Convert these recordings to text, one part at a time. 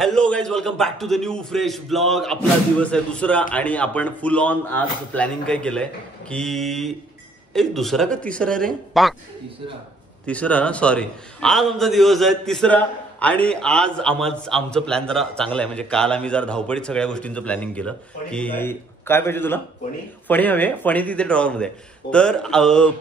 Hello guys, welcome back to the new fresh blog. आपला दिवस आहे दुसरा आणि आपण फुल ऑन आज प्लॅनिंग काय केलंय की दुसरा का तिसरा रे? तिसरा ना, सॉरी. आज आमचा दिवस आहे तिसरा आणि आज आमचं प्लॅन जरा चांगला आहे. म्हणजे काल आम्ही जरा धावपळीत सगळ्या गोष्टींचं प्लॅनिंग केलं की काय पाहिजे तुला फणी हवे, फणी तिथे ड्रॉवर मध्ये. तर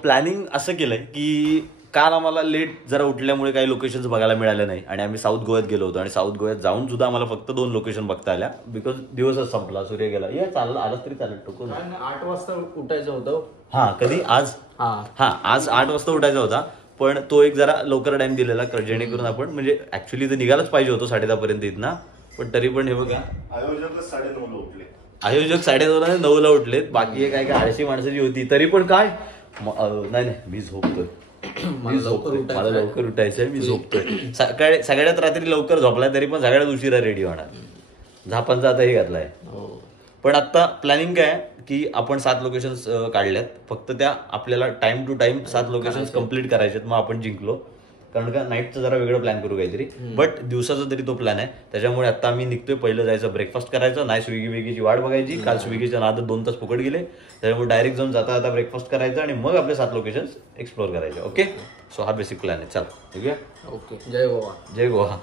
प्लॅनिंग असं केलंय की काल आम्हाला लेट जरा उठल्यामुळे काही लोकेशन्स बघायला मिळाल्या नाही आणि आम्ही साऊथ गोव्यात गेलो होतो आणि साऊथ गोव्यात जाऊन सुद्धा आम्हाला फक्त 2 लोकेशन बघता आल्या बिकॉज दिवसच संपला, सूर्य गेला. या चाललं आलाच तरी चालेल. टोकून 8 वाजता उठायचं होतं. हा कधी आज आज 8 वाजता उठायचा होता, पण तो एक जरा लवकर टाइम दिलेला जेणेकरून आपण म्हणजे ऍक्च्युली तर निघायलाच पाहिजे होतो 10:30 पर्यंत इथं, पण तरी पण हे बघा आयोजक 9:30 उठले. आयोजक 9:30 उठलेत. बाकी काय काय आळशी माणसाची होती तरी पण काय नाही मी झोपतोय. मला लवकर उठायचंय, मी झोपतोय. सगळ्यात रात्री लवकर झोपलाय तरी पण सगळ्यात उशिरा रेडी होणार. झापांचा आताही घातलाय. पण आता प्लॅनिंग काय की आपण 7 लोकेशन्स काढल्यात. फक्त त्या आपल्याला time to time 7 locations complete करायच्यात. मग आपण जिंकलो. कारण का नाईटचं जरा वेगळं प्लॅन करू काहीतरी, बट दिवसाचा तरी तो प्लॅन आहे. त्याच्यामुळे आता आम्ही निघतोय. पहिलं जायचं ब्रेकफास्ट करायचं, नाही स्विगीची वाट बघायची. काल स्विगीच्या नादात 2 तास फुकट गेले. त्याच्यामुळे डायरेक्ट जाऊन जाता ब्रेकफास्ट करायचं आणि मग आपले 7 लोकेशन्स एक्सप्लोर करायचे. ओके, सो हा बेसिक प्लॅन आहे. चल ठीक आहे. ओके, जय गोवा. जय गोवा.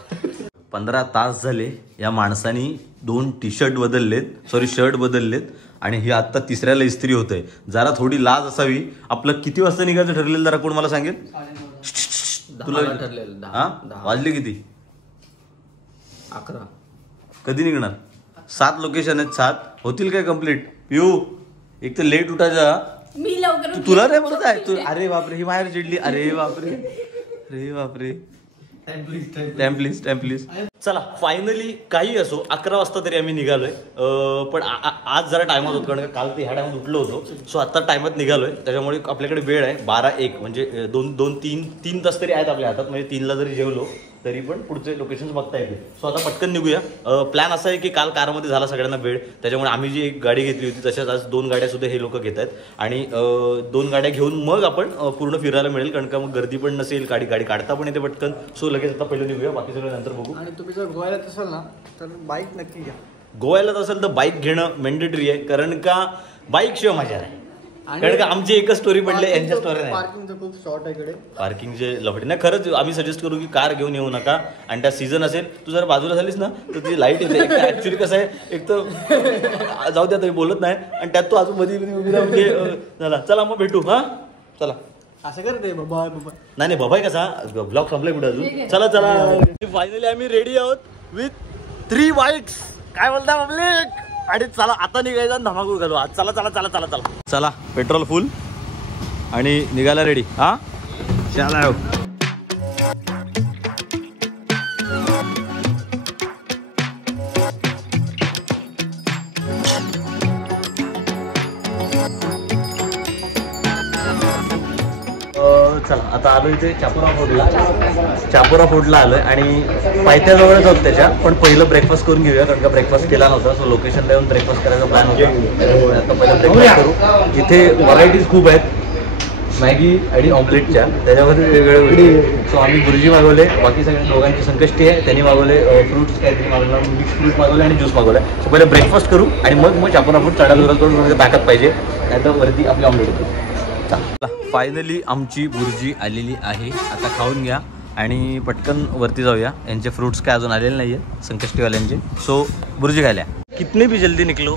15 तास झाले या माणसानी 2 टी-शर्ट बदललेत, सॉरी शर्ट बदललेत आणि ही आता तिसऱ्याला इस्त्री होतंय. जरा थोडी लाज असावी. आपलं किती वाजता निघायचं ठरलेलं जरा कोण मला सांगेल? तुला ठरलेलं. हा वाजले किती? 11. कधी निघणार? 7 लोकेशन आहेत. 7 होतील काय कम्प्लीट? पिऊ एक तर लेट उठायचा. मी लवकर तुला नाही बोलत आहे तू. अरे बापरे, ही बाहेर चिडली. अरे बापरे, अरे बापरे. Time please. चला फायनली काही असो 11 वाजता तरी आम्ही निघालोय. पण आज जरा टायमात होतो कारण काल ते ह्या टायमात उठलो होतो. सो आता टायमात निघालोय. त्याच्यामुळे आपल्याकडे वेळ आहे 12-1 म्हणजे 2-3 तास तरी आहेत आपल्या हातात. म्हणजे 3ला जरी जेवलो तरी पण पुढचे लोकेशन्स बघता येतील. सो आता पटकन निघूया. प्लॅन असा आहे की काल कारमध्ये झाला सगळ्यांना वेळ, त्याच्यामुळे आम्ही जी एक गाडी घेतली होती तशाच आज 2 गाड्या सुद्धा हे लोक घेत आहेत आणि 2 गाड्या घेऊन मग आपण पूर्ण फिरायला मिळेल. कारण का मग गर्दी पण नसेल, गाडी काढता पण येते पटकन. सो लगेच आता पहिलं निघूया, बाकी सगळं नंतर बघू. आणि तुम्ही जर गोव्याला असाल ना तर बाईक नक्की घ्या. गोव्याला असेल तर बाईक घेणं मॅन्डेटरी आहे. कारण का बाईक शिवाय मजा नाही. कारण का आमची एकच स्टोरी पडली, यांच्या स्टोरी नाही. पार्किंगचं खूप शॉर्ट आहे इकडे. पार्किंगचे लफडे नाही. खरंच आम्ही सजेस्ट करू की कार घेऊन येऊ नका. आणि त्या सीझन असेल, तू जर बाजूला झालीस ना तर ती लाईट येते. ऍक्च्युली कसं आहे, एक तर जाऊ द्या तुम्ही बोलत नाही आणि त्यात तू अजून मध्ये म्हणजे चला मग भेटू. हा चला असं करते बाबा. नाही बाबाय कसा ब्लॉग संपलाय कुठे अजून. चला फायनली आम्ही रेडी आहोत विथ 3 बाईक्स. काय बोलताय पब्लिक? आणि चला आता निघायचा आणि धमाकूळ घालू. चला पेट्रोल फुल आणि निघायला रेडी. हा चला. चला आता आलो इथे चापोरा फोर्टला आलोय आणि पायथ्याजवळच आहोत त्याच्या. पण पहिलं ब्रेकफास्ट करून घेऊया कारण का ब्रेकफास्ट केला नव्हता. सो लोकेशनला येऊन ब्रेकफास्ट करायचा प्लॅन होता. आता पहिलं ब्रेकफास्ट करू. इथे व्हरायटीज खूप आहेत मॅगी आणि ऑमलेटच्या, त्याच्यामध्ये वेगवेगळ्या गोष्टी. सो आम्ही बुर्जी मागवले. बाकी सगळ्या दोघांची संकष्टी आहे, त्यांनी मागवले फ्रुट्स काहीतरी मागवलं, मिक्स फ्रूट मागवले आणि ज्यूस मागवला. सो पहिले ब्रेकफास्ट करू आणि मग चापोरा फोर्ट चढायला थोडं बॅकअप पाहिजे, नाही तर वरती आपली ऑमलेट होती. फायनली आमची बुर्जी आलेली आहे. आता खाऊन घ्या आणि पटकन वरती जाऊया. यांचे फ्रूट्स काय अजून आलेले नाहीये संकष्टीवाल्यांचे. सो बुर्जी खायला. कितने भी जल्दी निकलो,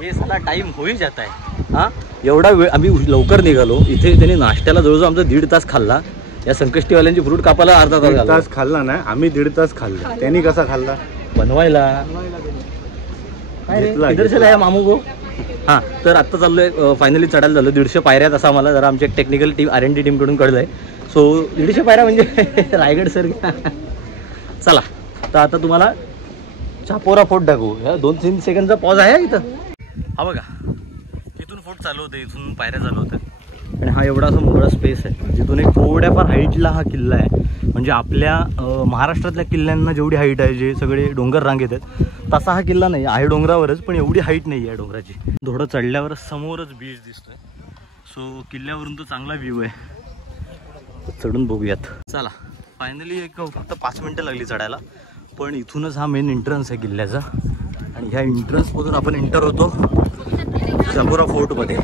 हे साला टाइम हो ही जाता है. हा एवढा वेळ आम्ही लवकर निघालो. इथे त्यांनी नाश्त्याला जवळजवळ आमचा 1.5 तास खाल्ला. या संकष्टीवाल्यांची फ्रूट कापायला अर्धा तास खाल्ला ना. आम्ही 1.5 तास खाल्ला. त्यांनी कसा खाल्ला बनवायला. मामू गो. हां तर आत्ता चाललोय फायनली चढायला झालं. 150 पायऱ्यात असं आम्हाला जरा आमची एक टेक्निकल टीम R&D टीमकडून कळलं आहे. सो 150 पायऱ्या म्हणजे रायगड सर. चला तर आता तुम्हाला चापोरा फोर्ट दाखवू. 2-3 सेकंडचा पॉज आहे इथं. हा बघा इथून फोर्ट चालू होतं, इथून पायऱ्या चालू होत्या आणि हा एवढा असा मोकळा स्पेस आहे. जिथून एक थोड्याफार हाईटला हा किल्ला आहे. म्हणजे आपल्या महाराष्ट्रातल्या किल्ल्यांना जेवढी हाईट आहे, जे सगळे डोंगर रांगेत आहेत, तसा हा किल्ला नाही आहे. डोंगरावरच, पण एवढी हाईट नाही आहे डोंगराची. थोडं चढल्यावर समोरच बीच दिसतोय. सो किल्ल्यावरून तो चांगला व्ह्यू आहे. चढून बघूयात. चला फायनली एक फक्त 5 मिनिटं लागली चढायला. पण इथूनच हा मेन एंट्रन्स आहे किल्ल्याचा आणि ह्या एंट्रन्समधून आपण एंटर होतो जंबुरा फोर्टमध्ये.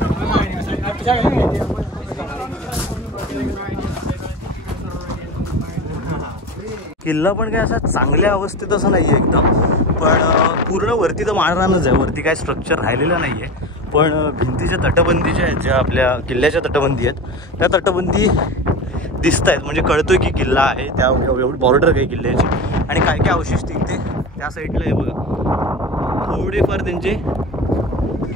किल्ला पण काय असा चांगल्या अवस्थेत असं नाही आहे एकदम, पण पूर्ण वरती तर माळरानच आहे, वरती काय स्ट्रक्चर राहिलेलं नाही आहे. पण भिंतीच्या तटबंदी ज्या आहेत, ज्या आपल्या किल्ल्याच्या तटबंदी आहेत त्या तटबंदी दिसत आहेत, म्हणजे कळतोय की किल्ला आहे, त्या एवढी बॉर्डर काही किल्ल्याची. आणि काय काय अवशेष तिथे त्या साईडला आहे बघा, थोडेफार त्यांचे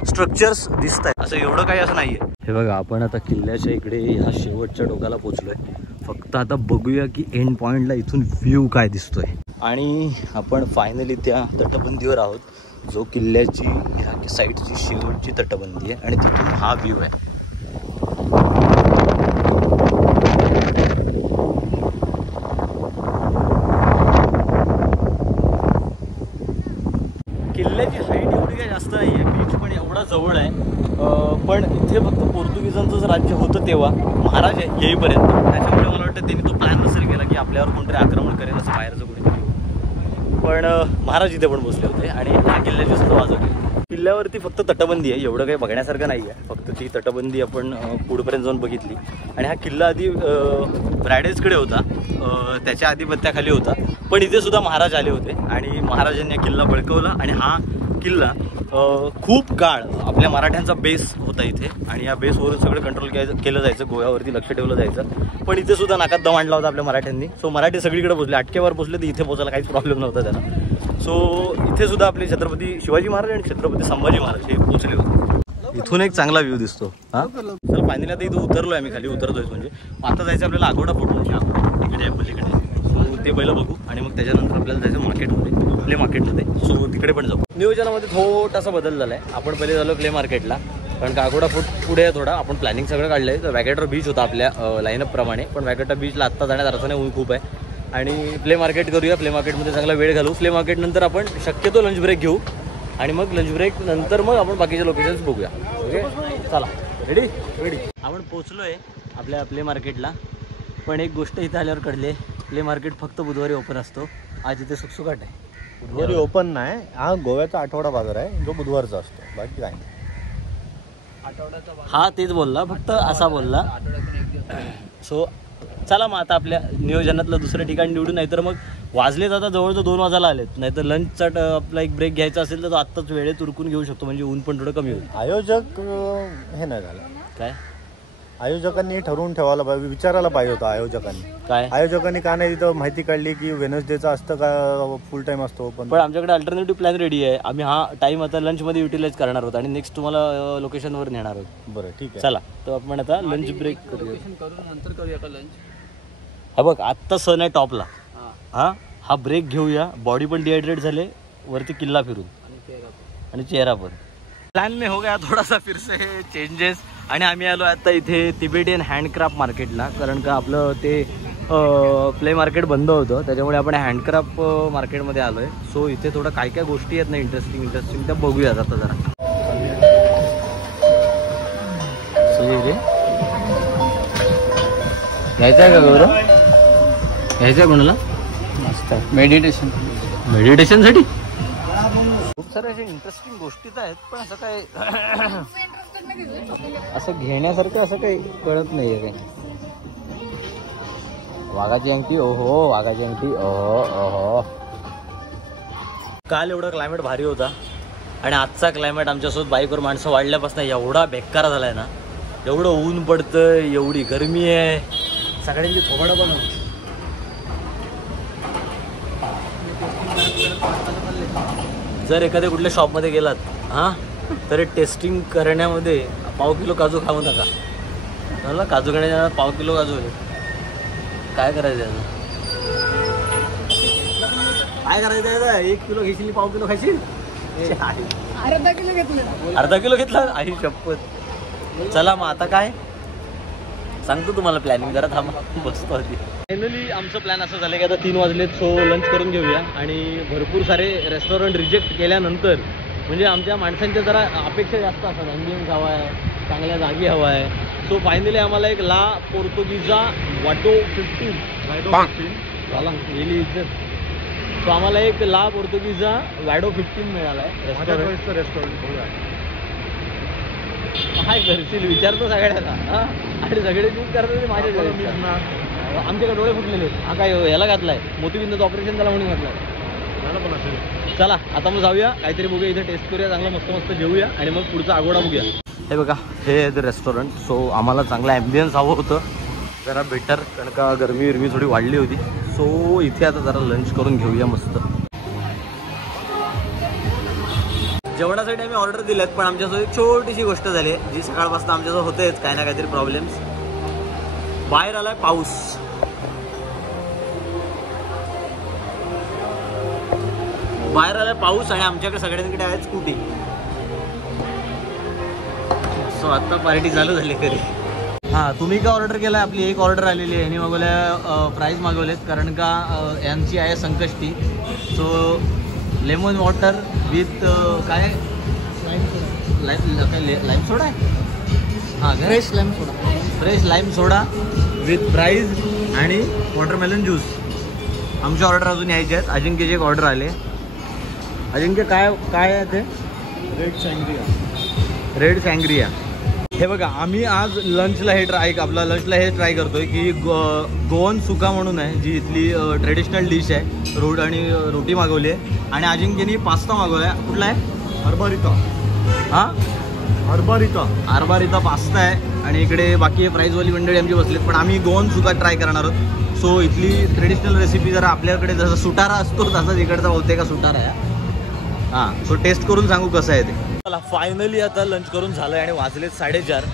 स्ट्रक्चर्स दिसत आहेत, असं एवढं काही असं नाही आहे. हे बघा आपण आता किल्ल्याच्या इकडे ह्या शेवटच्या टोकाला पोचलोय. फक्त आता बघूया की एंड पॉईंटला इथून व्ह्यू काय दिसतोय. आणि आपण फायनली त्या तटबंदीवर आहोत, जो किल्ल्याची ह्या साईडची शेवटची तटबंदी आहे आणि तिथून हा व्ह्यू आहे. किल्ल्याची हाईट एवढी काही जास्त नाही आहे, बीच पण एवढा जवळ आहे, पण इथे फक्त पोर्तुगीजांचं जे राज्य होतं तेव्हा महाराज येईपर्यंत, त्याच्यामुळे मला वाटतं त्यांनी तो प्लॅन नसेल केला की आपल्यावर कोणतरी आक्रमण करेल असं बाहेरचं कोणीतरी. पण महाराज इथे पण बसले होते आणि ह्या किल्ल्याची सुद्धा वाजवली. किल्ल्यावरती फक्त तटबंदी आहे, एवढं काही बघण्यासारखं नाही आहे, फक्त ती तटबंदी आपण पुढपर्यंत जाऊन बघितली. आणि हा किल्ला आधी ब्रॅडेजकडे होता, त्याच्या आधिपत्याखाली होता, पण इथे सुद्धा महाराज आले होते आणि महाराजांनी किल्ला बळकवला. आणि हा किल्ला खूप काळ आपल्या मराठ्यांचा बेस होता इथे, आणि या बेसवरून सगळं कंट्रोल केलं जायचं, गोव्यावरती लक्ष ठेवलं जायचं. पण इथे सुद्धा नाकात दम आणला होता आपल्या मराठ्यांनी. सो मराठी सगळीकडे पोचले, अटकेवर पोचले, तर इथे पोचायला काहीच प्रॉब्लेम नव्हता त्यांना. सो इथे सुद्धा आपले छत्रपती शिवाजी महाराज आणि छत्रपती संभाजी महाराज हे पोचले होते. इथून एक चांगला व्ह्यू दिसतो. हां चल फायनली आता इथं उतरलोय आम्ही, खाली उतरतोय. म्हणजे आता जायचं आपल्याला आगोडा फोर्ट, म्हणजे तिकडे आहे पलीकडे. सो ते पहिलं बघू आणि मग त्याच्यानंतर आपल्याला जायचं मार्केटमध्ये, प्ले मार्केटमध्ये. सो तिकडे पण जाऊ. नियोजनामध्ये थोडासा बदल झाला आहे. आपण पहिले झालो प्ले मार्केटला, कारण का आगोडा फोर्ट पुढे आहे थोडा. आपण प्लॅनिंग सगळं काढलं आहे. तर वॅगेटर बीच होता आपल्या लाईनअपप्रमाणे, पण वॅगेटर बीचला आत्ता जाण्यात अर्थ नाही, ऊन खूप आहे. आणि प्ले मार्केट करूया, प्ले मार्केटमध्ये चांगला वेळ घालू. प्ले मार्केट नंतर आपण शक्यतो लंच ब्रेक घेऊ आणि मग लंच ब्रेक नंतर मग आपण बाकीचे लोकेशन्स बघूया. ओके चला, रेडी रेडी. आपण पोचलो आहे आपल्या प्ले मार्केटला, पण एक गोष्ट इथं आल्यावर कळली, प्ले मार्केट फक्त बुधवारी ओपन असतो. आज इथे सुकसुकाट आहे. बुधवारी ओपन नाही, हा गोव्याचा आठवडा बाजार आहे जो बुधवारचा असतो, बाकी काय नाही. हा तेच बोलला, फक्त असा बोलला. सो चला मग आता आपल्या नियोजनातलं दुसरं ठिकाण निवडून, नाहीतर मग वाजलेत आता जवळजवळ 2 वाजायला आलेत. नाहीतर लंचचा आपला एक ब्रेक घ्यायचा असेल तर तो आत्ताच वेळेत उरकून घेऊ शकतो, म्हणजे ऊन पण थोडं कमी होईल. आयोजक हे नाही झालं काय, आयोजकांनी ठरवून ठेवायला पाहिजे, विचारायला पाहिजे होतं आयोजकांनी. काय आयोजकांनी का नाही तिथं माहिती काढली की वेनसडेचा असतं का फुल टाइम असतो. पण आमच्याकडे अल्टरनेटिव्ह प्लॅन रेडी आहे. आम्ही हा टाइम आता लंचमध्ये युटिलाइज करणार आहोत आणि नेक्स्ट तुम्हाला लोकेशनवर नेणार आहोत. बरं ठीक आहे, चला तर आपण आता लंच ब्रेक करूया, नंतर करूया का लंच. हा बघ आत्ता सन आहे टॉपला. हा ब्रेक घेऊया, बॉडी पण डिहायड्रेट झाले, वरती किल्ला फिरून आणि चेहरा पण. प्लॅन में हो गया थोड़ा सा फिर से चेंजेस. आणि आम्ही आलो आता इथे तिबेटियन हँडक्राफ्ट मार्केटला, कारण का आपलं ते प्ले मार्केट बंद होतं, त्याच्यामुळे आपण हँडक्राफ्ट मार्केटमध्ये आलो आहे. सो इथे थोडं काय काय गोष्टी आहेत ना इंटरेस्टिंग त्या बघूयात आता जरा. घ्यायचं आहे का गौरव, घ्यायचं आहे कोणाला. मस्त मेडिटेशनसाठी खूप साऱ्या अशा इंटरेस्टिंग गोष्टी तर आहेत, पण असं काय असं घेण्यासारखं असं काही कळत नाहीये. काही वाघाची अंगठी, ओहो वाघाची अंगठी, ओहो. काल एवढा क्लायमेट भारी होता आणि आजचा क्लायमेट आमच्यासोबत बाईकवर माणसं वाढल्यापासून एवढा बेकार झालाय ना. एवढं ऊन पडतं, एवढी गरमी आहे, सगळ्यांची थोबाडं बघ. जर एखाद्या कुठल्या शॉपमध्ये गेलात तर टेस्टिंग करण्यामध्ये पाव किलो काजू खाऊ नका. मला काजू खाण्याच्या पाव किलो काजू आहे, काय करायचं आहे, काय करायचं आहे. 1 किलो घेशील, पाव किलो खायशील, अर्धा किलो घेतला. आई शपथ. चला मग आता काय सांगतो तुम्हाला प्लॅनिंग, जरा थांबा बसतो आधी. फायनली आमचं प्लॅन असं झालं की आता 3 वाजलेत, सो लंच करून घेऊया. आणि भरपूर सारे रेस्टॉरंट रिजेक्ट केल्यानंतर, म्हणजे आमच्या माणसांच्या जरा अपेक्षा जास्त असतात, अँबियन्स हवा आहे, चांगल्या जागी हवा आहे. सो फायनली आम्हाला एक ला पोर्तुगीजा वाटो 15 झाला गेली इज्जत. तो आम्हाला एक ला पोर्तुगीजचा वॅडो 15 मिळाला आहे रेस्टॉरंट काय करशील विचारतो सगळ्यांना हा आणि सगळे चूज करतात ते माझ्या चॉईसना. आमच्याकडे डोळे फुटलेले हा काय ह्याला घातलाय मोतीबिंदूचं ऑपरेशन त्याला म्हणून घातलाय. चला आता मग जाऊया काहीतरी बघूया इथे टेस्ट करूया चांगलं मस्त मस्त जेऊया आणि मग पुढचा आगोडा बघूया. हे बघा हे आहे ते रेस्टॉरंट. सो आम्हाला चांगलं ॲम्बियन्स हवं होतं जरा बेटर कारण का गरमी थोडी वाढली होती. सो इथे आता जरा लंच करून घेऊया मस्त. जेवणासाठी आम्ही ऑर्डर दिल्यात पण आमच्यासोबत एक छोटीशी गोष्ट झाली आहे जी सकाळपासून आमच्यासोबत होतेच काही ना काहीतरी प्रॉब्लेम्स. बाहेर आलाय पाऊस. बाहेर आलाय पाऊस आणि आमच्याकडे सगळ्यांकडे आहे स्कूटी. सो आता पार्टी चालू झाली तरी. हां तुम्ही काय ऑर्डर केलं आहे? आपली एक ऑर्डर आलेली आहे. यांनी मागवल्या फ्राईज मागवलेत कारण का यांची आहे Sankashti. So lemon water with काय लाईम सोडा आहे. हां fresh lime soda. Fresh lime soda with fries आणि वॉटरमेलन ज्यूस. आमची ऑर्डर अजून यायची आहेत. अजिंक्यची एक ऑर्डर आले. अजिंक्य काय काय आहे ते? रेड सँग्रिया. हे बघा आम्ही आज लंचला हे ट्राय करतोय की गोवन सुका म्हणून आहे जी इथली ट्रेडिशनल डिश आहे. रोटी मागवली आहे आणि अजिंक्यनी पास्ता मागवला आहे. कुठला आहे? हरभरिता. हां हरभरिता पास्ता आहे आणि इकडे बाकी प्राईजवाली मंडळी आमची बसलीत पण आम्ही गोवन सुका ट्राय करणार आहोत. सो इथली ट्रेडिशनल रेसिपी जरा आपल्याकडे जसं सुटारा असतो तसाच इकडचा बोलते का सुटारा आहे. हां सो टेस्ट करून सांगू कसं आहे ते. मला फायनली आता लंच करून झालं आहे आणि वाजलेत 4:30.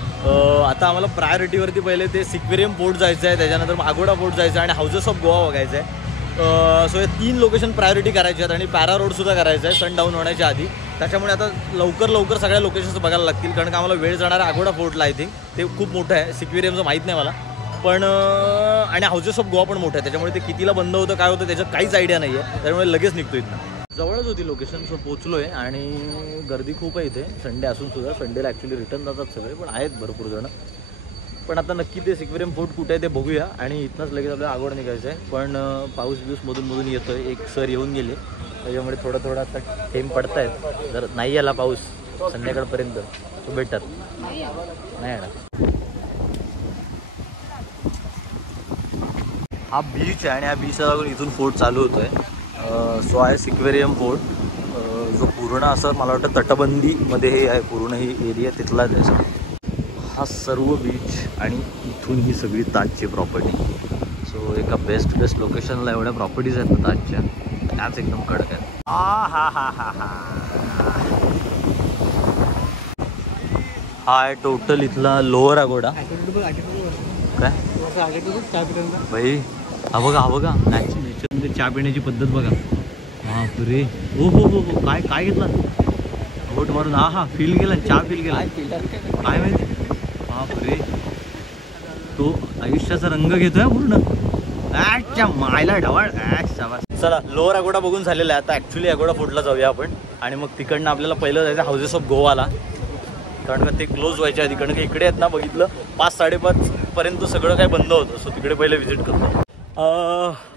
आता आम्हाला प्रायोरिटीवरती पहिले ते सिक्वेरियम पोर्ट जायचं आहे त्याच्यानंतर आगोडा पोर्ट जायचं आहे आणि हाऊसेस ऑफ गोवा बघायचं आहे. सो हे 3 लोकेशन प्रायोरिटी करायचे आहेत आणि पॅरा रोडसुद्धा करायचं आहे सनडाऊन होण्याच्या आधी. त्याच्यामुळे आता लवकर सगळ्या लोकेशन्स बघायला लागतील कारण का आम्हाला वेळ जाणार आहे आगोडा फोर्टला. आय थिंक ते खूप मोठं आहे. सिक्वेरियमचं माहीत नाही मला पण आणि हाऊसेस ऑफ गोवा पण मोठं आहे त्याच्यामुळे ते कितीला बंद होतं काय होतं त्याचं काहीच आयडिया नाही आहे. त्यामुळे लगेच निघतो इथनं. जवळच होती लोकेशन. सो पोचलो आहे आणि गर्दी खूप आहे इथे संडे असून सुद्धा. संडेला ॲक्च्युली रिटर्न जातात सगळे पण आहेत भरपूर जण. पण आता नक्की ते सिक्वेरियम फोर्ट कुठे आहे ते बघूया आणि इथनंच लगेच आपल्याला आगोडा निघायचं आहे. पण पाऊस मधून येतो आहे. एक सर येऊन गेले त्याच्यामुळे थोडं आता थेंब पडत आहेत. जर नाही आला पाऊस संध्याकाळपर्यंत तो बेटर नाही येणार. हा बीच आहे आणि या बीचला लागून इथून फोर्ट चालू होतो आहे. सो आहे सिक्वेरियम फोर्ट जो पूर्ण असं मला वाटतं तटबंदीमध्ये हे आहे पूर्ण ही एरिया तिथलाच आहे. हा सर्व बीच आणि इथून ही सगळी ताजची प्रॉपर्टी. सो एका बेस्ट लोकेशनला एवढ्या प्रॉपर्टीज आहेत ना ताजच्या त्याच एकदम कडक आहेत. हा आहे टोटल इथला लोअर आगोडा. काय भाई हा बघा नेचरमध्ये चहा पिण्याची पद्धत बघा. बापरे हो काय घेतला बोट मारून. हा फील गेला चहा फील गेला काय माहिती. बापरे तो आयुष्याचा रंग घेतोय पूर्ण. मायला ढवाळ. चला लोअर आगोडा बघून झालेला आहे. आता ॲक्च्युली आगोडा फोर्टला जाऊया आपण आणि मग तिकडनं आपल्याला पहिलं जायचं हाऊसेस ऑफ गोवाला कारण का ते क्लोज व्हायच्या आधी. कारण का इकडे आहेत ना बघितलं 5-5:30 पर्यंत सगळं काय बंद होतं. सो तिकडे पहिले व्हिजिट करतो.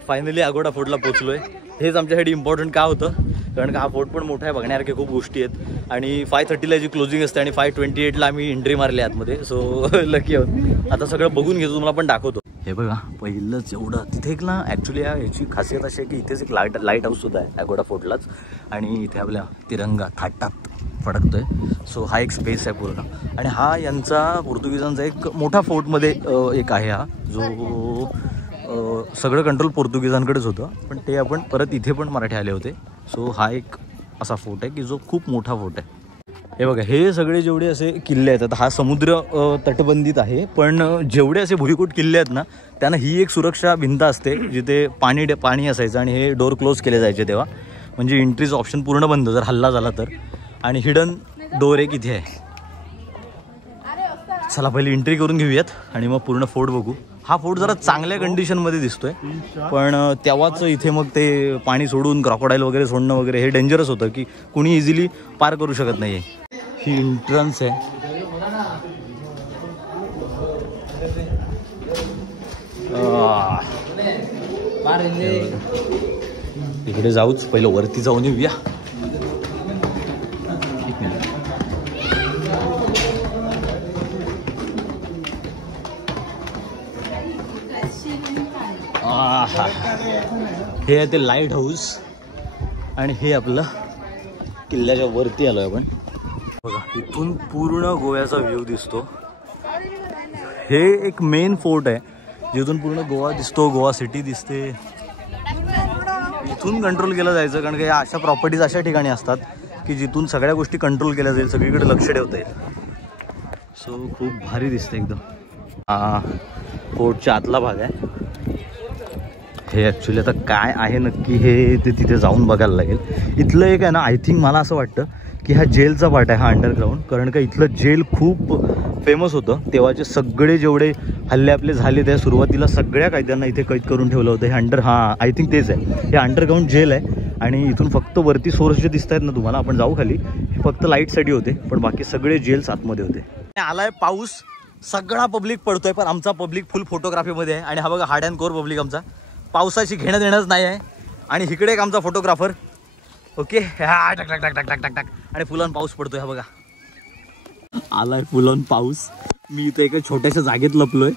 फायनली आगोडा फोर्टला पोचलो आहे. हेच आमच्यासाठी इम्पॉर्टंट का होतं कारण का हा फोर्ट पण मोठा आहे बघण्यासारख्या खूप गोष्टी आहेत आणि 5:30ला जी क्लोजिंग असते आणि 5:28ला आम्ही एंट्री मारली आतमध्ये. सो लकी आहोत. आता सगळं बघून घेतो तुम्हाला पण दाखवतो. हे बघा पहिलंच एवढं तिथे एक ना ॲक्च्युली याची खासियत अशी आहे की इथेच एक लाईट हाऊस सुद्धा आहे आगोडा फोर्टलाच आणि इथे आपल्या तिरंगा थाटात फडकतोय. सो हा एक स्पेस आहे पूर्ण आणि हा यांचा पोर्तुगीजांचा एक मोठा फोर्टमध्ये एक आहे हा जो सगळं कंट्रोल पोर्तुगीजांकडेच होतं पण ते आपण परत इथे पण मराठी आले होते. सो हा एक असा फोर्ट आहे की जो खूप मोठा फोर्ट आहे. हे बघा हे सगळे जेवढे असे किल्ले आहेत आता हा समुद्र तटबंदीत आहे पण जेवढे असे भुईकोट किल्ले आहेत ना त्यांना ही एक सुरक्षा भिंत असते जिथे पाणी असायचं आणि हे डोर क्लोज केले जायचे तेव्हा म्हणजे एंट्रीचं ऑप्शन पूर्ण बंद जर हल्ला झाला तर. आणि हिडन डोर एक इथे आहे. चला पहिले एंट्री करून घेऊयात आणि मग पूर्ण फोर्ट बघू. हा फोर्ट जरा चांगल्या कंडिशनमध्ये दिसतोय पण तेव्हाच इथे मग ते पाणी सोडून क्रॉकोडाईल वगैरे सोडणं वगैरे हे डेंजरस होतं की कुणी इझिली पार करू शकत नाही. ही एंट्रन्स आहे. इकडे जाऊच, पहिलं वरती जाऊन येऊया. हे आहे ते लाईट हाऊस आणि हे आपलं किल्ल्याच्या वरती आलोय आपण. बघा इथून पूर्ण गोव्याचा व्ह्यू दिसतो. हे एक मेन फोर्ट आहे जिथून पूर्ण गोवा दिसतो, गोवा सिटी दिसते. इथून कंट्रोल केलं जायचं कारण की अशा प्रॉपर्टीज अशा ठिकाणी असतात की जिथून सगळ्या गोष्टी कंट्रोल केल्या जाईल, सगळीकडे लक्ष ठेवता येईल. सो खूप भारी दिसतं एकदम. हा फोर्टच्या आतला भाग आहे. हे ॲक्च्युली आता काय आहे नक्की हे ते तिथे जाऊन बघायला लागेल. इथलं एक आहे ना, आय थिंक मला असं वाटतं की हा जेलचा पार्ट आहे हा अंडरग्राऊंड. कारण का इथलं जेल खूप फेमस होतं. तेव्हाचे सगळे जेवढे हल्ले आपले झाले त्या सुरुवातीला सगळ्या कैद्यांना इथे कैद करून ठेवलं होतं. हे आय थिंक तेच आहे. हे अंडरग्राऊंड जेल आहे आणि इथून फक्त वरती सोर्स जे दिसत आहेत ना तुम्हाला, आपण जाऊ खाली, हे फक्त लाईटसाठी होते पण बाकी सगळे जेल्स आतमध्ये होते. आलाय पाऊस, सगळा पब्लिक पडतोय पण आमचा पब्लिक फुल फोटोग्राफीमध्ये आहे. आणि हा बघा हार्ड अँड कोर पब्लिक आमचा, पावसाची घेणं देणंच नाही आहे. आणि इकडे एक आमचा फोटोग्राफर. ओके, हा टाक टाक टाक टाक टाक टाक. आणि फुलान पाऊस पडतोय. हा बघा आलाय फुलान पाऊस. मी इथं एका छोट्याशा जागेत लपलोय.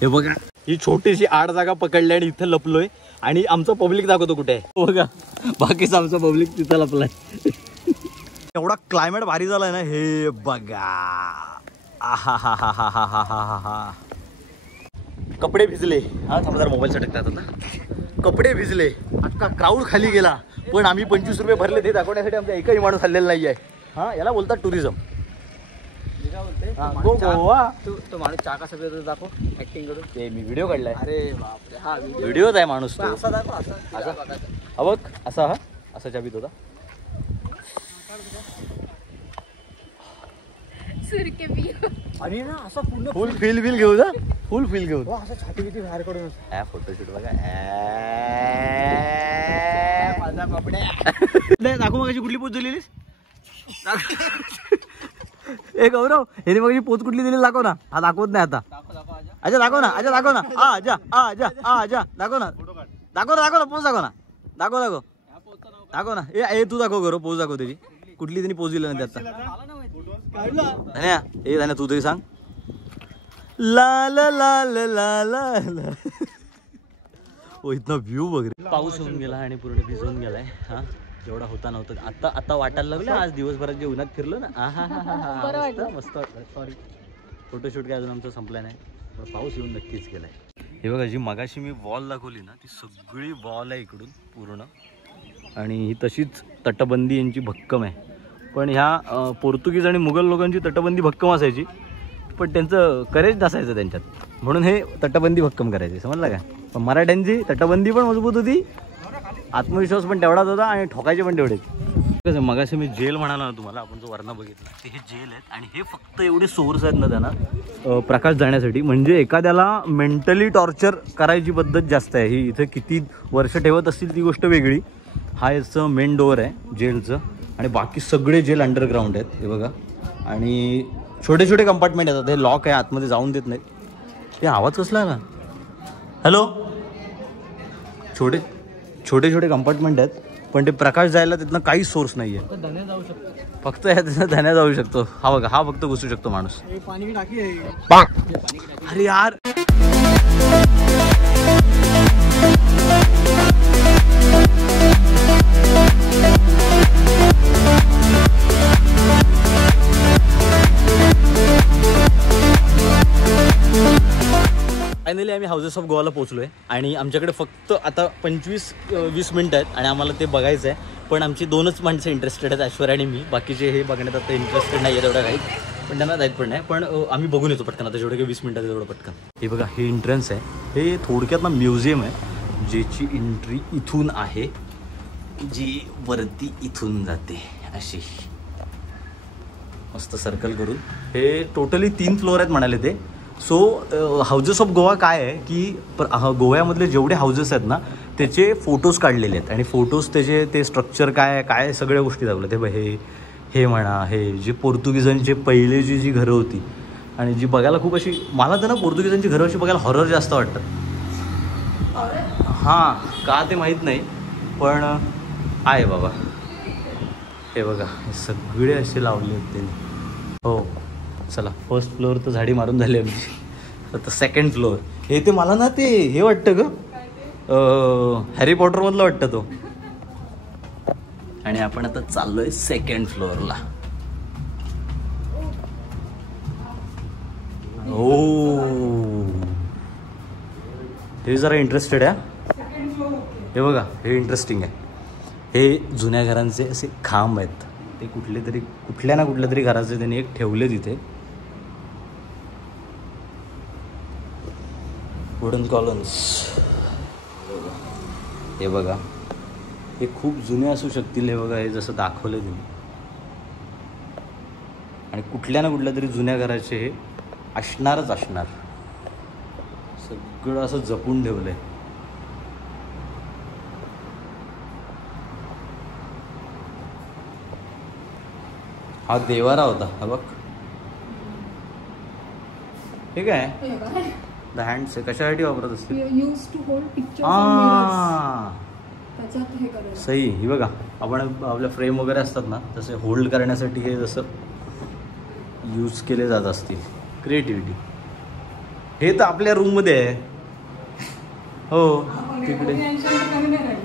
हे बघा ही छोटीशी आड जागा पकडली आणि इथे लपलोय. आणि आमचं पब्लिक दाखवतो कुठे आहे बघा. बाकीच आमचं पब्लिक तिथं लपलाय. एवढा क्लायमेट भारी झालाय ना, हे बघा. आहा हा हा हा हा हा हा हा. कपडे भिजले. हा जरा मोबाईल सटकतात आता. कपडे भिजले, अख्खा क्राऊड खाली गेला. पण आम्ही 25 रुपये भरले ते दाखवण्यासाठी. आमचा एकही माणूस हल्लेला नाही आहे. हा याला बोलतात टुरिझम. गोवा. तो माणूस चहा कसा पितो दाखव ऍक्टिंग करून. ते मी व्हिडिओ काढलाय. अरे बापरे, हा व्हिडिओच आहे माणूस तो. असा दाखव, असा हा बघ असा, हा असा चहा पित होता. आणि ना असं पूर्ण फुल फील घेऊ ना, फुल फील घेऊ. असं छाती किती बाहेर कडून फोटोशूट बघा. दाखव मग कुठली पोच दिलेलीस. ए गौरव, हे मग पोच कुठली दिली दाखव ना. हा दाखवत नाही आता. अच्छा दाखव ना, अच्छा दाखव ना. आजा आजा आजा दाखव ना, दाखव ना, दाखव ना पोच दाखव ना, दाखव दाखव दाखव ना. ए तू दाखव गौरव पोच दाखव त्याची. कुठली त्यांनी पोच दिली नाही आता. हे धान्या तू तरी सांग. ला ला ला ला ला. हो इथनं व्ह्यू वगैरे. पाऊस होऊन गेला आणि पूर्ण भिजून गेलाय. हा जेवढा होता नव्हता आता आता वाटायला लागलं. आज दिवसभरात जे उन्हात फिरलो ना, मस्त. सॉरी फोटोशूट काय अजून आमचं संपलं नाही. पाऊस येऊन नक्कीच गेलाय. हे बघा जी मगाशी मी वॉल दाखवली ना, ती सगळी वॉल आहे इकडून पूर्ण. आणि ही तशीच तटबंदी यांची भक्कम आहे. पण ह्या पोर्तुगीज आणि मुघल लोकांची तटबंदी भक्कम असायची पण त्यांचं करेज नसायचं त्यांच्यात, म्हणून हे तटबंदी भक्कम करायचे. समजलं का. पण मराठ्यांची तटबंदी पण मजबूत होती, आत्मविश्वास पण तेवढाच होता आणि ठोकायचे पण तेवढेच. कसं मगाशी मी जेल म्हणाला ना तुम्हाला, आपण जो वर्ण बघितला ते हे जेल आहेत. आणि हे फक्त एवढे सोर्स आहेत ना त्यांना प्रकाश जाण्यासाठी. म्हणजे एखाद्याला मेंटली टॉर्चर करायची पद्धत जास्त आहे. ही इथे किती वर्ष ठेवत असतील ती गोष्ट वेगळी. हा याचं मेन डोअर आहे जेलचं. आणि बाकी सगळे जेल अंडरग्राऊंड आहेत हे बघा. आणि छोटे छोटे कंपार्टमेंट येतात. हे लॉक आहे, आतमध्ये जाऊन देत नाहीत. ते आवाज कसला आहे ना. हॅलो. छोटे छोटे छोटे कंपार्टमेंट आहेत पण ते प्रकाश जायला तिथनं काहीच सोर्स नाही आहे. धन्या जाऊ शकतो फक्त ह्यातनं धन्या जाऊ शकतो. हा बघा हा फक्त घुसू शकतो माणूस. पाणी टाकी आहे. अरे यार फायनली आम्ही हाऊसेस ऑफ गोवाला पोहोचलो आहे. आणि आमच्याकडे फक्त आता 25-20 मिनटं आहेत आणि आम्हाला ते बघायचं आहे. पण आमची 2च माणसं इंटरेस्टेड आहेत, ऐश्वर्या आणि मी. बाकीचे हे बघण्यात आता इंटरेस्टेड नाही आहे तेवढं काही, पण त्यांना जायत पण नाही. पण आम्ही बघून येतो पटकन आता, जेवढे काही 20 मिनटात तेवढं पटकन. हे बघा हे एंट्रन्स आहे. हे थोडक्यात ना म्युझियम आहे ज्याची एंट्री इथून आहे, जी वरती इथून जाते अशी मस्त सर्कल करून. हे टोटली 3 फ्लोअर आहेत म्हणाले ते. सो हाऊसेस ऑफ गोवा काय आहे की गोव्यामधले जेवढे हाऊसेस आहेत ना त्याचे फोटोज काढलेले आहेत. आणि फोटोज त्याचे ते स्ट्रक्चर काय काय सगळ्या गोष्टी दाखवल्या. ते हे म्हणा, हे जे पोर्तुगीजांचे पहिले जी घरं होती आणि जी बघायला खूप अशी, मला तर ना पोर्तुगीजांची घरं अशी बघायला हॉरर जास्त वाटतात. हां का ते माहीत नाही पण आहे बाबा. हे बघा हे सगळे असे लावले आहेत त्यांनी. हो चला, फर्स्ट फ्लोअर तर झाडी मारून झाली आमची. आता सेकंड फ्लोअर. हे ते मला ना ते हे वाटतं ग, हॅरी पॉटरमधलं वाटतं तो. आणि आपण आता चाललोय सेकंड फ्लोअरला. ओ हे जरा इंटरेस्टेड आहे. हे बघा हे इंटरेस्टिंग आहे. हे जुन्या घरांचे असे खांब आहेत. ते कुठल्या ना कुठल्या तरी घराचे त्यांनी एक ठेवले तिथे. Wooden columns. हे बघा हे खूप जुने असू शकतील. हे बघा हे जसं दाखवलं तुम्ही. आणि कुठल्या ना कुठल्या तरी जुन्या घराचे हे असणारच असणार. सगळं असं जपून ठेवलंय. हा देवारा होता. हा बघ हे काय द हँड्स कशासाठी वापरत असतील. सही. ही बघा आपण आपल्या फ्रेम वगैरे असतात ना तसे होल्ड करण्यासाठी हे जसं यूज केले जात असतील. क्रिएटिव्हिटी. हे तर आपल्या रूममध्ये आहे. हो तिकडे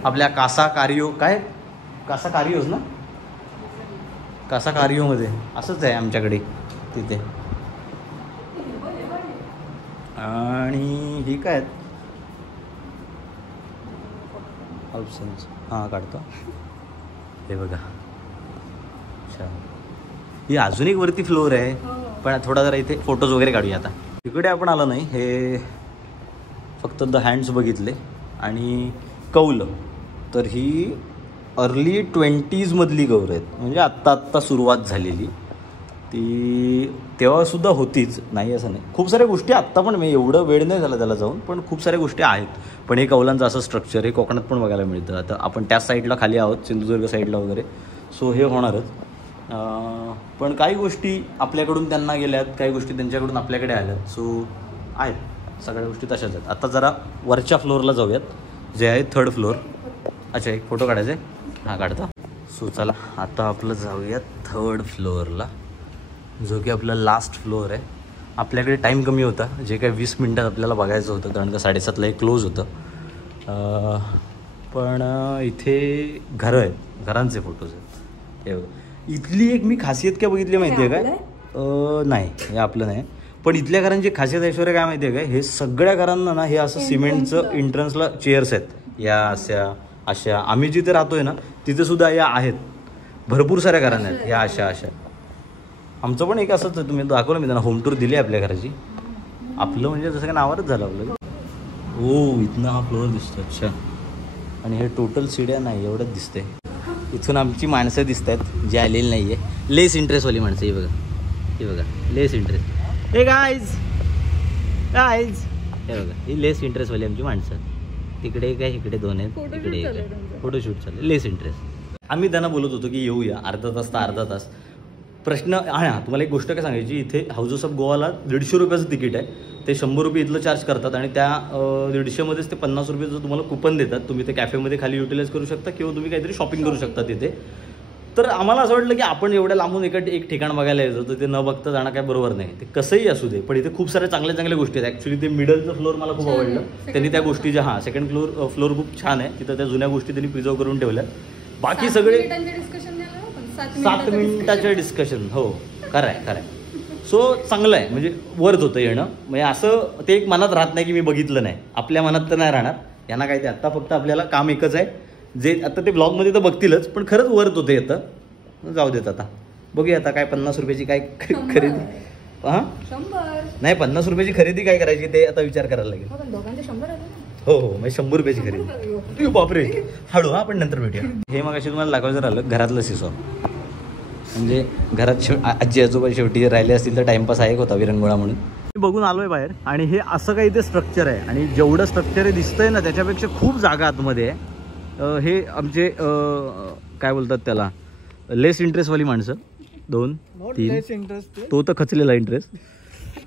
आपल्या कासा कारियो काय कासा कारियोज ना कासा कारियोमध्ये असंच आहे आमच्याकडे तिथे. आणि ही काय आहेत ऑप्शन्स. हां काढतो. हे बघा अच्छा ही अजून एक वरती फ्लोअर आहे. पण थोडा जरा इथे फोटोज वगैरे काढूया. आता इकडे आपण आलो नाही. हे फक्त द हँड्स बघितले. आणि कौल तर ही अर्ली 20s मधली गौर आहेत. म्हणजे आत्ता सुरुवात झालेली. ती तेव्हासुद्धा होतीच नाही असं नाही. खूप साऱ्या गोष्टी आत्ता पण एवढं वेळ नाही झाला त्याला जाऊन. पण खूप साऱ्या गोष्टी आहेत. पण हे कौलांचं असं स्ट्रक्चर हे कोकणात पण बघायला मिळतं. आता आपण त्याच साईडला खाली आहोत सिंधुदुर्ग साईडला वगैरे. सो हे होणारच. पण काही गोष्टी आपल्याकडून त्यांना गेल्यात. काही गोष्टी त्यांच्याकडून आपल्याकडे आल्यात. सो आहेत सगळ्या गोष्टी तशाच आहेत. आता जरा वरच्या फ्लोअरला जाऊयात जे आहे 3rd फ्लोअर. अच्छा एक फोटो काढायचा आहे. हां काढतो. सो चला आता आपलं जाऊयात 3rd फ्लोअरला जो की आपला लास्ट फ्लोअर आहे. आपल्याकडे टाईम कमी होता. जे काही 20 मिनटात आपल्याला बघायचं होतं कारण का 7:30ला एक क्लोज होतं. पण इथे घरं आहेत. घरांचे फोटोज आहेत. हे इथली एक मी खासियत काय बघितली माहिती आहे काय. नाही हे आपलं नाही. पण इथल्या घरांची खासियत ऐश्वर्या काय माहिती आहे काय. हे सगळ्या घरांना ना हे असं सिमेंटचं एंट्रन्सला चेअर्स आहेत. या अशा आम्ही जिथे राहतोय ना तिथे सुद्धा या आहेत. भरपूर साऱ्या घरांना आहेत या अशा. आमचं पण एक असंच आहे. तुम्ही दाखवलं मी त्यांना होम टूर दिली आपल्या घराची. आपलं म्हणजे जसं काय नावावरच झालं आपलं. ओ इथनं हा फ्लोअर दिसतो. अच्छा. आणि हे टोटल सीड्या नाही एवढंच दिसतंय. इथून आमची माणसं दिसत आहेत जी आलेली नाही आहे. लेस इंटरेस्टवाली माणसं. ही बघा लेस इंटरेस्ट. हे गाईज हे बघा ही लेस इंटरेस्टवाली आमची माणसं. तिकडे काय इकडे 2 आहेत. इकडे फोटोशूट चालले. लेस इंटरेस्ट. आम्ही त्यांना बोलत होतो की येऊया अर्धा तास. प्रश्न हां तुम्हाला एक गोष्ट काय सांगायची. इथे हाऊस ऑफ गोवाला 150 रुपयाचं तिकीट आहे. ते 100 रुपये इथलं चार्ज करतात. आणि त्या 150मध्येच ते 50 रुपयाचं तुम्हाला कुपन देतात. तुम्ही ते कॅफेमध्ये खाली युटिलाइज करू शकता किंवा तुम्ही काहीतरी शॉपिंग करू शकता तिथे. तर आम्हाला असं वाटलं की आपण एवढ्या लांबून एक ठिकाण बघायला येतो तर ते न बघता जाणं काय बरोबर नाही. ते कसंही असू दे पण इथे खूप साऱ्या चांगल्या गोष्टी आहेत. ॲक्च्युली ते मिडलचं फ्लोअर मला खूप आवडलं. त्यांनी त्या गोष्टी ज्या सेकंड फ्लोअर खूप छान आहे. तिथं त्या जुन्या गोष्टी त्यांनी प्रिझर्व करून ठेवल्या. बाकी सगळे 7 मिनिटाचं डिस्कशन. हो खरं आहे. सो चांगलं आहे. म्हणजे वर्थ होतं येणं. म्हणजे असं ते एक मनात राहत नाही की मी बघितलं नाही. आपल्या मनात तर नाही राहणार. यांना काय ते आत्ता फक्त आपल्याला काम एकच आहे जे आता ते ब्लॉगमध्ये तर बघतीलच. पण खरंच वर्थ होतं येतं. जाऊ देत आता बघूया. आता काय 50 रुपयाची काय खरेदी. हां नाही 50 रुपयाची खरेदी काय करायची ते आता विचार करायला लागेल. हो म्हणजे 100 रुपयाची खरेदी. बापरे हळू. आपण नंतर भेटूया. हे मग अशी तुम्हाला दाखवायचं राहिलं घरातलं सिसो. म्हणजे घरात आजी आजोबा शेवटी राहिले असतील तर टाइमपास आहे होता विरंगुळा म्हणून. मी बघून आलोय बाहेर. आणि हे असं काही ते स्ट्रक्चर आहे. आणि जेवढं स्ट्रक्चर हे दिसतंय ना त्याच्यापेक्षा खूप जागा आतमध्ये आहे. हे आमचे काय बोलतात त्याला लेस इंटरेस्टवाली माणसं 2 3 तो तर खचलेला इंटरेस्ट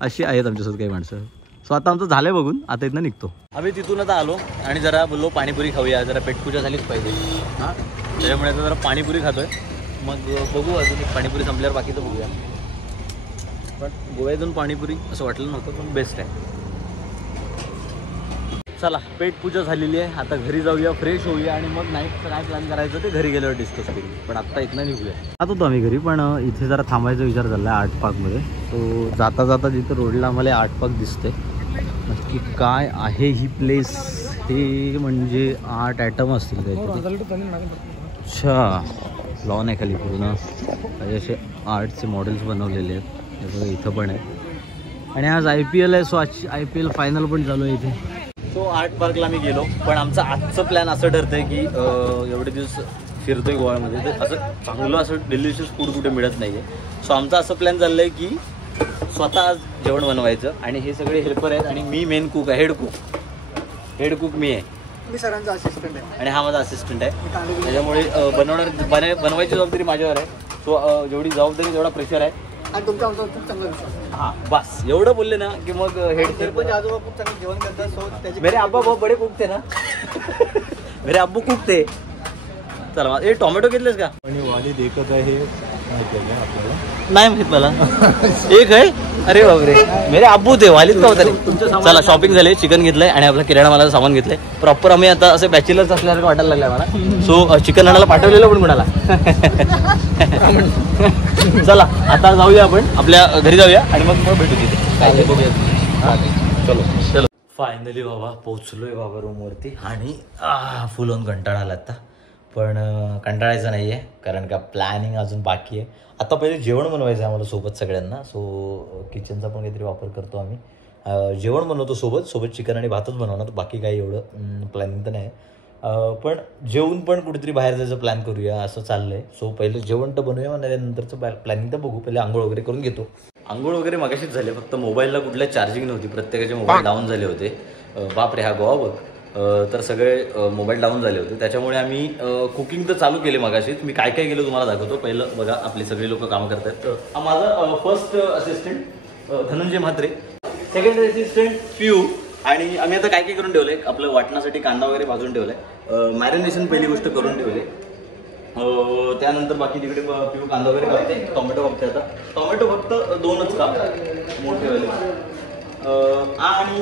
अशी आहेत आमच्यासोबत काही माणसं. सो आता आमचं झालंय बघून, आता इथनं निघतो आम्ही. तिथून आता आलो आणि जरा बोललो पाणीपुरी खाऊया, जरा पेटपूजा झालीच पाहिजे हां, त्याच्यामुळे आता जरा पाणीपुरी खातोय. मग बघू अजून एक पाणीपुरी संपल्यावर बाकीचं बघूया. पण गोव्यातून पाणीपुरी असं वाटलं नव्हतं, पण बेस्ट आहे. चला पेटपूजा झालेली आहे, आता घरी जाऊया, फ्रेश होऊया आणि मग नाईटचं काय प्लॅन करायचं ते घरी गेल्यावर डिस्कस करू. पण आत्ता इथनं निघूया. आता होतो आम्ही घरी, पण इथे जरा थांबायचा विचार चालला आहे आर्ट पार्कमध्ये. तो जाता जाता जिथं रोडला आम्हाला आर्ट पार्क दिसते, नक्की काय आहे ही प्लेस, हे म्हणजे आर्ट ॲटम असतील काहीतरी. अच्छा, लॉन आहे खाली पूर्ण, काही असे आर्टचे मॉडेल्स बनवलेले आहेत. हे इथं पण आहे. आणि आज IPL आहे, सो आज IPL फायनल पण चालू आहे इथे. सो आर्ट पार्कला मी गेलो, पण आमचं आजचं प्लॅन असं ठरतंय की एवढे दिवस फिरतोय गोव्यामध्ये, तर असं चांगलं असं डिलिशियस फूड कुठे मिळत नाही आहे. सो आमचं असं प्लॅन चाललं आहे की स्वतः आज जेवण बनवायचं. आणि हे सगळे हेल्पर आहेत आणि मी मेन कुक आहे, हेड कुक मी आहे. मी सरांचा असिस्टंट आहे आणि हा माझा असिस्टंट आहे. त्याच्यामुळे बनवायची जबाबदारी माझ्यावर आहे. सो जेवढी जबाबदारी तेवढा प्रेशर आहे. आणि तुमचा आमचा खूप चांगला विश्वास. हां बस एवढं बोलले ना की मग हेड पण आजोबा खूप चांगलं जेवण करतात. सो त्याचे मेरे अब्बा बहुत बडे कुक थे ना मेरे अब्बू कुक थे. चला हे टोमॅटो घेतलेस का? आणि वाली एकच आहे आपल्याला नाही माहित मला. एक आहे, अरे बापरे, मेरे अब्बू ते वालीत का होता. चला शॉपिंग झाले, चिकन घेतलंय आणि आपलं किराणा मालाचं सामान घेतलंय. प्रॉपर आम्ही आता असे बॅचलर्स असल्यासारखं वाटायला लागलं मला. सो चिकन आणायला पाठवलेलं पण कुणाला. चला आता जाऊया आपण आपल्या घरी जाऊया आणि मग भेटू तिथे काय ते बघूया. चलो फायनली बाबा पोहोचलोय बाबा रूमवरती आणि फुल ऑन कंटाळा आला आता. पण कंटाळायचं नाही आहे, कारण का प्लॅनिंग अजून बाकी आहे. आता पहिले जेवण बनवायचं आहे आम्हाला सोबत सगळ्यांना. सो किचनचा पण काहीतरी वापर करतो आम्ही. जेवण बनवतो सोबत चिकन आणि भातच बनवणार, बाकी काही एवढं प्लॅनिंग तर नाही. पण जेवून पण कुठेतरी बाहेर जायचं प्लॅन करूया असं चाललं आहे. सो पहिले जेवण तर बनवूया आणि त्यानंतरचं प्लॅनिंग तर बघू. पहिले आंघोळ वगैरे करून घेतो. आंघोळ वगैरे मगाशीच झाले, फक्त मोबाईलला कुठल्या चार्जिंग नव्हती, प्रत्येकाचे मोबाईल डाऊन झाले होते. बापरे हा गोवा बघ. तर सगळे मोबाईल डाऊन झाले होते, त्याच्यामुळे आम्ही कुकिंग तर चालू केली मगाशीच. मी काय काय केलं तुम्हाला दाखवतो. पहिलं बघा आपली सगळी लोक कामं करतात. हा माझा first assistant Dhananjay Mhatre, second assistant Piyu. आणि आम्ही आता काय काय करून ठेवलंय, आपलं वाटण्यासाठी कांदा वगैरे भाजून ठेवलाय, मॅरिनेशन पहिली गोष्ट करून ठेवली. त्यानंतर बाकी तिकडे पिऊ कांदा वगैरे कापते, टोमॅटो कापते. आता टोमॅटो फक्त 2च काप मोठेवाले आणि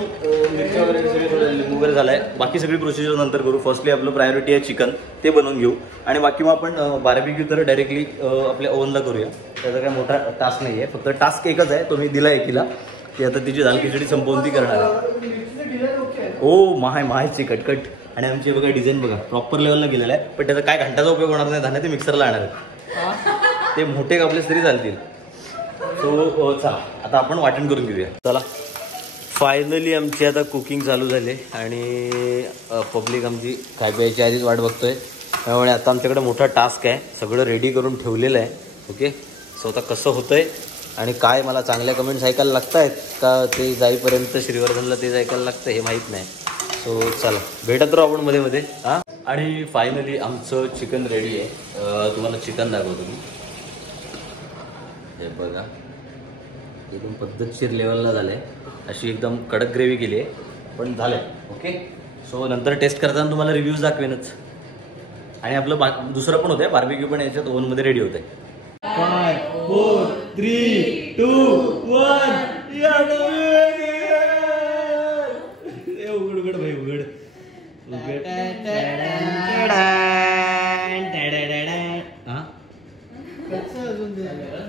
मिरची वगैरे सगळे थोडं लिंबू वगैरे झालाय. बाकी सगळी प्रोसिजर नंतर करू. फर्स्टली आपलं प्रायोरिटी आहे चिकन, ते बनवून घेऊ. आणि बाकी मग आपण बार्बिक्यू तर डायरेक्टली आपल्या ओव्हनला करूया. त्याचा काय मोठा टास्क नाही आहे, फक्त टास्क एकच आहे, तो मी दिला एकीला की आता तिची दाल खिचडी संपवून ती करणार आहे. ओ माहायची कटकट. आणि आमची बघा डिझाईन बघा प्रॉपर लेवलला गेलेला आहे, पण त्याचा काय घंटाचा उपयोग होणार नाही. धान्य ते मिक्सरला आणणार आहे, ते मोठे कापले तरी चालतील. सो चला आता आपण वाटण करून घेऊया. चला फायनली आमची आता कुकिंग चालू झाली आणि पब्लिक आमची काय प्यायची आधीच वाट बघतोय. त्यामुळे आता आमच्याकडे मोठा टास्क आहे, सगळं रेडी करून ठेवलेलं आहे. ओके, सो आता कसं होतंय आणि काय मला चांगल्या कमेंट्स ऐकायला लागत आहेत का ते जाईपर्यंत श्रीवर्धनला तेच ऐकायला लागतं हे माहीत नाही. सो चला भेटत राहू आपण मध्ये मध्ये. हां आणि फायनली आमचं चिकन रेडी आहे. तुम्हाला चिकन दाखवतो मी. हे बघा एकदम पद्धतशीर लेवलला झालं आहे, अशी एकदम कडक ग्रेव्ही केली आहे, पण झालं आहे. ओके, सो नंतर टेस्ट करताना तुम्हाला रिव्ह्यूज दाखवेनच. आणि आपलं दुसरं पण होतं आहे बार्बिक्यू पण याच्यात ओव्हनमध्ये रेडी होतं आहे. 5 4 3 2 1 उघड भाई उघड.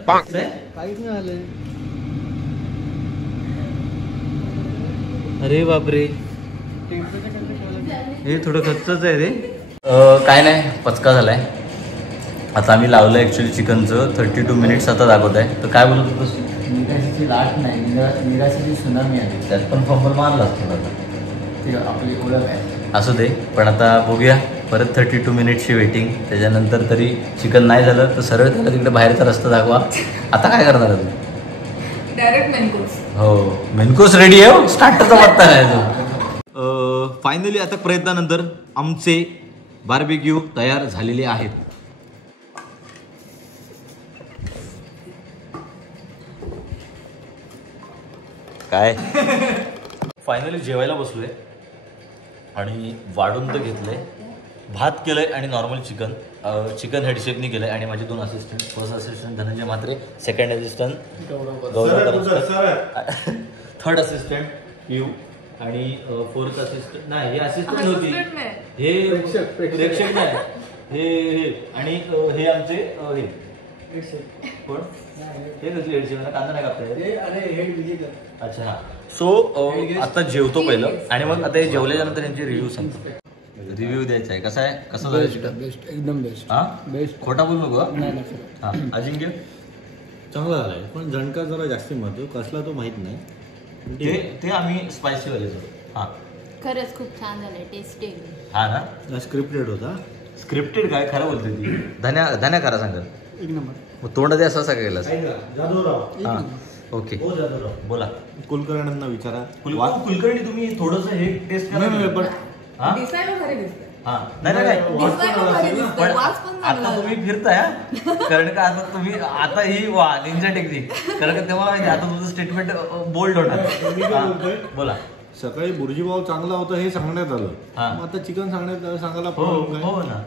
काहीच नाही आलं. अरे बापरे, हे थोडं कच्चच आहे रे. काय नाही, पचका झालाय. आता आम्ही लावलं ॲक्च्युली चिकनचं 32 मिनिट्स आता दाखवत आहे. तर काय बोलत होतं, निराशेची लाट नाही, निराशेची सुनामी आली, त्यात पण फंबल मारला थोडा. ते आपली ओळख आहे, असू दे. पण आता बघूया परत 32 मिनिट्सची वेटिंग. त्याच्यानंतर तरी चिकन नाही झालं तर सरळ त्याला तिकडे बाहेरचा रस्ता दाखवा. आता काय करणार आहे तू? Direct main course. हो मेनकोर्स रेडी आहे, स्टार्टरचा पत्ता नाही तो. फायनली आता प्रयत्नानंतर आमचे बार्बिक्यू तयार झालेले आहेत. काय फायनली जेवायला बसलोय आणि वाढून तर घेतलंय, भात केलंय आणि नॉर्मल चिकन हेड शेफनी केलंय आणि माझे 2 assistant, first assistant Dhananjay Mhatre, second assistant Gaurav, third assistant you आणि फोर्थ असिस्टंट नाही, हे असिस्टंट होती, हे प्रेक्षक नाही, हे आणि हे आमचे हे कोण हे कसली हेडशेफ कांदा नाही कापताय. अच्छा सो आता जेवतो पहिलं आणि मग आता हे जेवल्याच्या नंतर यांची रिव्ह्यू सांगतो. रिव्ह्यू द्यायचा आहे. कसा आहे, कसं झालं? बेस्ट, एकदम बेस्ट. हा बेस्ट, खोटा बोल नको. हा अजिंक्य चांगला झालाय, पण झणका जरा जास्ती म्हणतो, कसला तो माहित नाही. ते आम्ही स्पायसी वाले. हा खरंच खूप छान झालंय, टेस्टी. हा ना, स्क्रिप्टेड होता. स्क्रिप्टेड काय खरं बोलते ती. धन्या खरा सांगा. एक नंबर. मग तोंड दे असं केलं. जाधवराव. हा ओके हो जाधवराव बोला. कुलकर्ण्यांना विचारा. कुलकर्णी तुम्ही थोडस हे टेस्ट करा. दिसायला भारी दिसतंय. हा नाही नाही दिसायला भारी दिसतंय, पण वास पण आता चांगला तुम्ही फिरताय हा? कारण का आता तुम्ही आता ही वा निंजा टेक्निक, कारण का तेव्हा माहिती आता तुमचं स्टेटमेंट बोल्ड होणार. हा, बोला. सकाळी बुर्जीपाव चांगला होता हे सांगण्यात आलं, हा. मग आता चिकन सांगायला हो हो ना.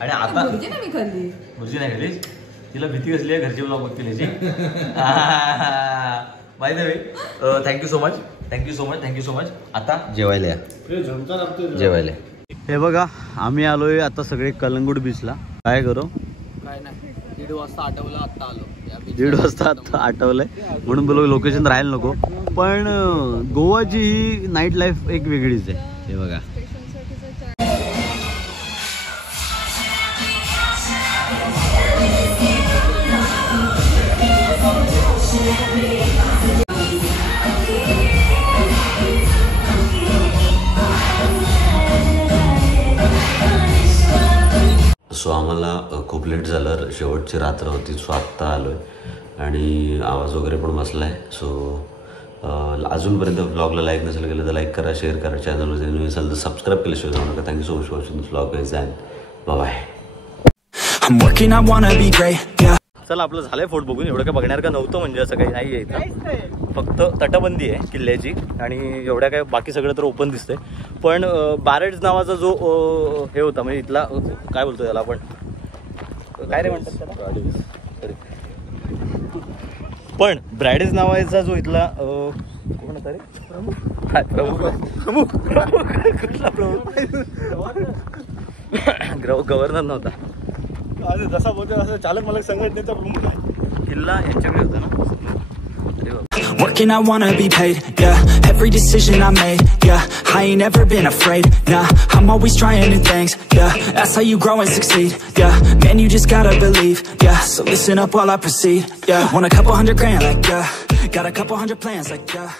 आणि आता भुर्जी नाही मी खाल्ली. भुर्जी नाही खाल्ली, तिला भीती कसली आहे घरचे ब्लॉग बघतील याची. By the way thank you so much. आता जेवायला या. जेवायला हे बघा, आम्ही आलोय आता सगळे कलंगूट बीचला. काय करू, काय नाही, 1:30 वाजता आठवलं, आता आलो. 1:30 वाजता आता आठवलंय म्हणून बोलो लोकेशन राहायला नको. पण गोवाची ही नाईट लाईफ एक वेगळीच आहे. हे बघा सो आम्हाला खूप लेट झालं, शेवटची रात्र होती. सो आत्ता आलो आहे आणि आवाज वगैरे पण बसला आहे. सो अजूनपर्यंत ब्लॉगला लाईक नसेल केलं तर लाईक करा, शेअर करा, चॅनलवर जर नवीन असेल तर सबस्क्राईब केल्याशिवाय जाऊ नका. Thank you so much for watching this blog guys and bye. चला आपलं झालंय फोट बघून. एवढं काय बघणार का नव्हतं, म्हणजे असं काही नाही आहे इथं, फक्त तटबंदी आहे किल्ल्याची आणि एवढ्या काय बाकी सगळं तर ओपन दिसतंय. पण बॅरेट्स नावाचा जो हे होता, म्हणजे इथला काय बोलतो त्याला आपण, काय रे म्हणतात त्याला, पण ब्रायडेज नावाचा जो इथला कोण होता रे, प्रमुख गव्हर्नर नव्हता, जसा बोलतो असं चालक मला संघटनेचा प्रमुख आहे. किल्ला यांच्याकडे होता ना. Working, I wanna be paid, yeah. Every decision I made, yeah. I ain't never been afraid, nah. I'm always trying new things, yeah. That's how you grow and succeed, yeah. Man, you just gotta believe, yeah. So listen up while I proceed, yeah. Want a couple $100 grand, like, yeah. Got a couple hundred plans, like, yeah.